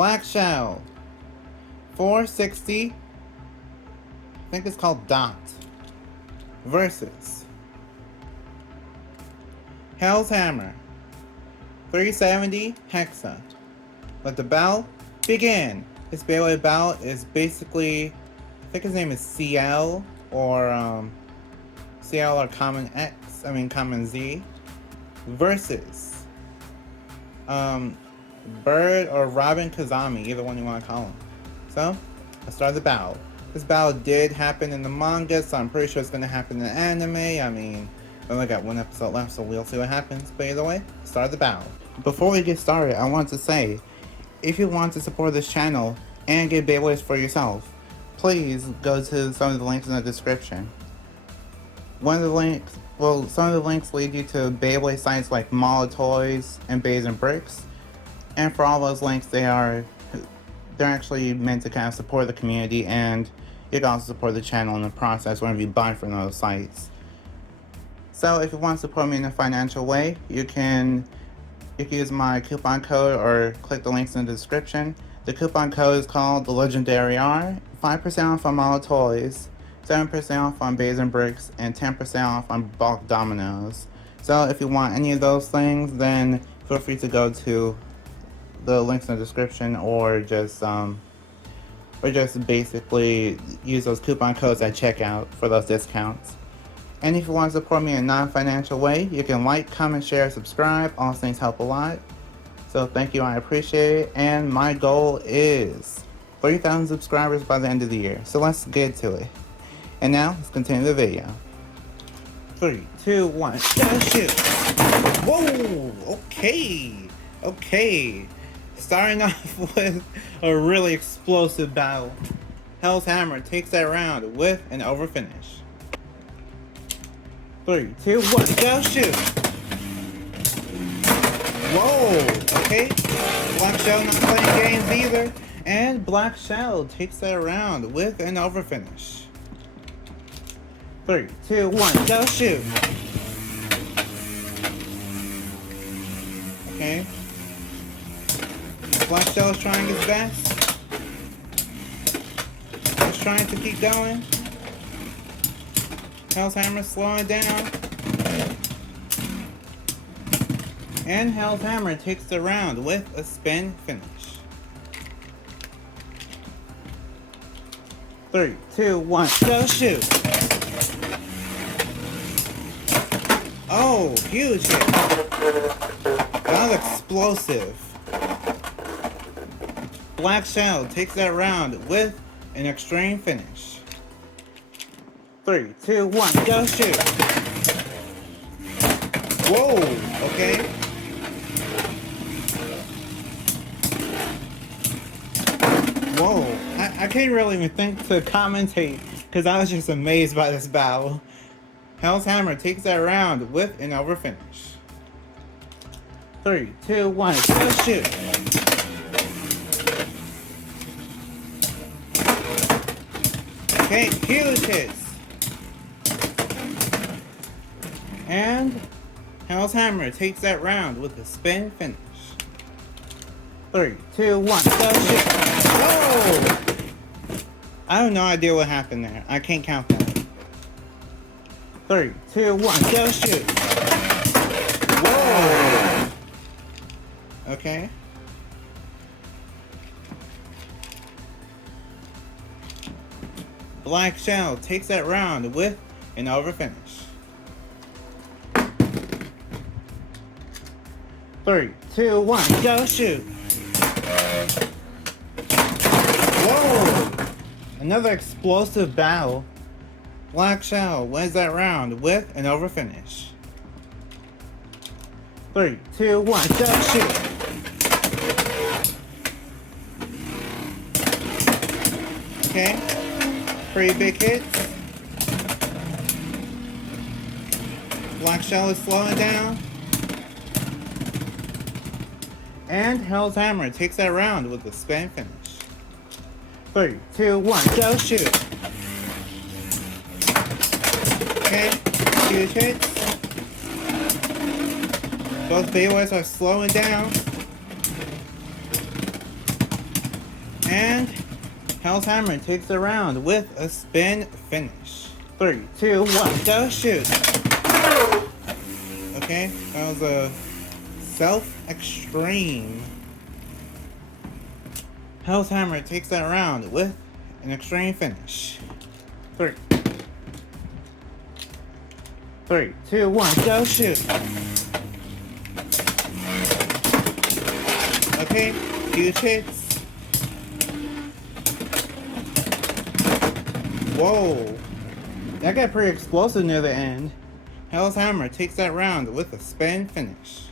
Black Shell. 460. I think it's called Dot. Versus Hell's Hammer. 370 Hexa. Let the battle begin. This Beyblade battle is basically, I think his name is CL or Kamen X. Kamen Z. Versus Bird or Robin Kazami, either one you want to call him. So, let's start the battle. This battle did happen in the manga, so I'm pretty sure it's going to happen in the anime. We only got one episode left, so we'll see what happens. But either way, start the battle. Before we get started, I want to say, if you want to support this channel and get Beyblades for yourself, please go to some of the links in the description. Some of the links lead you to Beyblade sites like Mall of Toys and Bays and Bricks. And for all those links, they're actually meant to kind of support the community, and you can also support the channel in the process whenever you buy from those sites. So if you want to support me in a financial way, you can use my coupon code or click the links in the description. The coupon code is called the Legendary R. 5% off on Mall of Toys, 7% off on Bays and Bricks, and 10% off on bulk dominoes. So if you want any of those things, then feel free to go to the links in the description, or just basically use those coupon codes at checkout for those discounts. And if you want to support me in a non-financial way, you can like, comment, share, subscribe. All things help a lot. So thank you, I appreciate it. And my goal is 30,000 subscribers by the end of the year. So let's get to it. And now, let's continue the video. 3, 2, 1, go shoot! Whoa! Okay. Starting off with a really explosive battle. Hell's Hammer takes that round with an over finish. 3, 2, 1, go shoot! Whoa! Okay. Black Shell not playing games either. And Black Shell takes that round with an over finish. 3, 2, 1, go shoot! Okay. Black Shell is trying his best. He's trying to keep going. Hell's Hammer slowing down. And Hell's Hammer takes the round with a spin finish. 3, 2, 1, go shoot! Oh, huge hit. That was explosive. Black Shell takes that round with an extreme finish. 3, 2, 1, go shoot! Whoa, okay. Whoa, I can't really even think to commentate because I was just amazed by this battle. Hell's Hammer takes that round with an over finish. 3, 2, 1, go shoot! Okay, huge hits. And Hell's Hammer takes that round with a spin finish. 3, 2, 1, go shoot! Whoa! I have no idea what happened there. I can't count that. 3, 2, 1, go shoot! Whoa! Okay. Black Shell takes that round with an over finish. 3, 2, 1, go shoot! Whoa! Another explosive battle. Black Shell wins that round with an over finish. 3, 2, 1, go shoot! Okay. Pretty big hits. Black Shell is slowing down. And Hell's Hammer takes that round with a spin finish. 3, 2, 1, go shoot! Okay, huge hits. Both Beyblades are slowing down. And Hell's Hammer takes the round with a spin finish. 3, 2, 1, go shoot. Okay, that was a self-extreme. Hell's Hammer takes that round with an extreme finish. 3, 2, 1, go shoot. Okay, huge hits. Whoa, that got pretty explosive near the end. Hell's Hammer takes that round with a spin finish.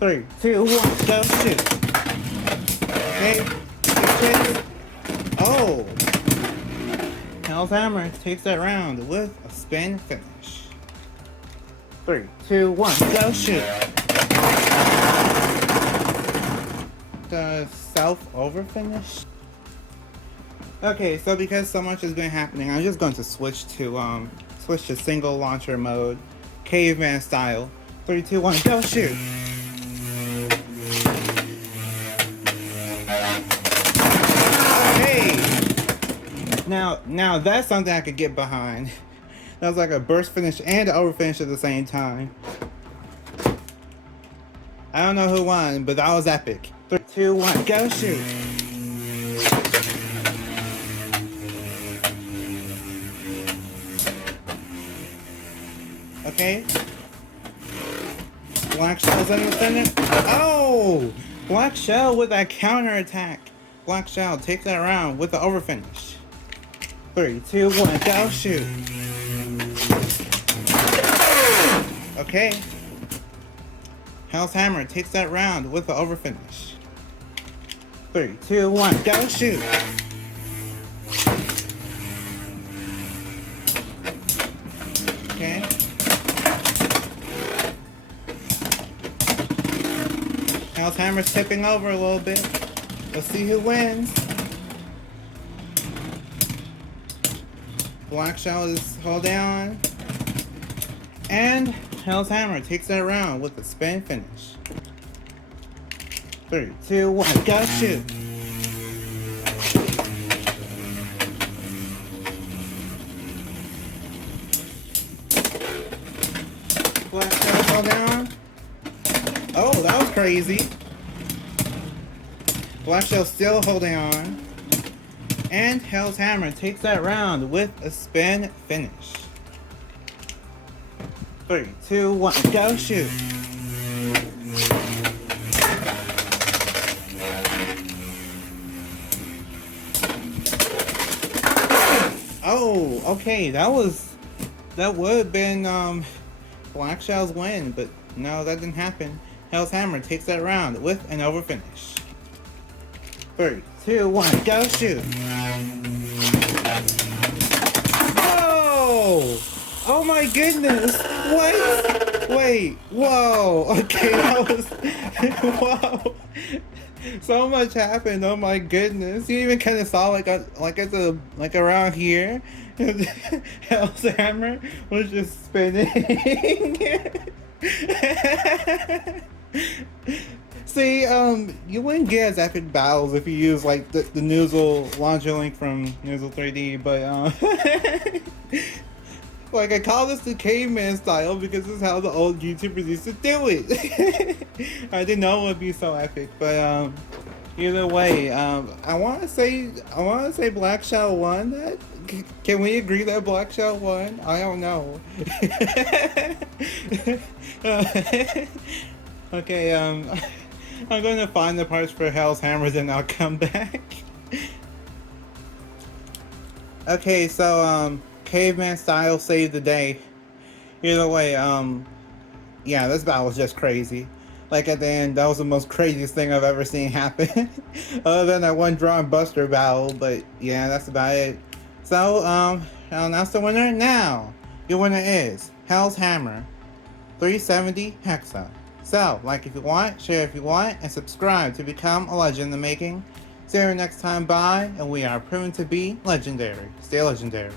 3, 2, 1, go shoot. Okay, huge hits. Oh, Hell's Hammer takes that round with a spin finish. 3, 2, 1, go shoot. The self-over finish. Okay, so because so much has been happening, I'm just going to switch to single launcher mode, caveman style. 3, 2, 1, go shoot. Hey, now that's something I could get behind. That was like a burst finish and an over finish at the same time. I don't know who won, but that was epic. 3, 2, 1, go shoot. Okay. Black Shell's in the center. Oh! Black Shell with that counter attack. Black Shell takes that round with the over finish. 3, 2, 1, go shoot. Okay. Hell's Hammer takes that round with the over finish. 3, 2, 1, go shoot. Okay. Hell's Hammer's tipping over a little bit. Let's see who wins. Black Shell is holding on. And Hell's Hammer takes that round with a spin finish. 3, 2, 1, go shoot. Black Shell holding on. Oh, that was crazy. Black Shell still holding on. And Hell's Hammer takes that round with a spin finish. 3, 2, 1, go shoot. Oh, okay, that would have been Black Shell's win, but no, that didn't happen. Hell's Hammer takes that round with an over finish. 3, 2, 1, go shoot. Whoa! Oh my goodness! What? Wait, whoa! Okay, that was whoa! So much happened. Oh my goodness! You even kind of saw like around here, Hell's Hammer was just spinning. See, you wouldn't get as epic battles if you use like the Noozle launcher link from Noozle 3D, but like I call this the caveman style because this is how the old YouTubers used to do it. I didn't know it would be so epic, but either way, I want to say Black Shell won that. Can we agree that Black Shell won? I don't know. Okay, I'm going to find the parts for Hell's Hammers and I'll come back. Okay, so caveman style saved the day. Either way, yeah, this battle was just crazy. Like at the end, that was the most craziest thing I've ever seen happen. Other than that one draw and buster battle, but yeah, that's about it. So, I'll announce the winner now. Your winner is Hell's Hammer 370 Hexa. So, like if you want, share if you want, and subscribe to become a legend in the making. See you next time, bye, and we are proven to be legendary. Stay legendary.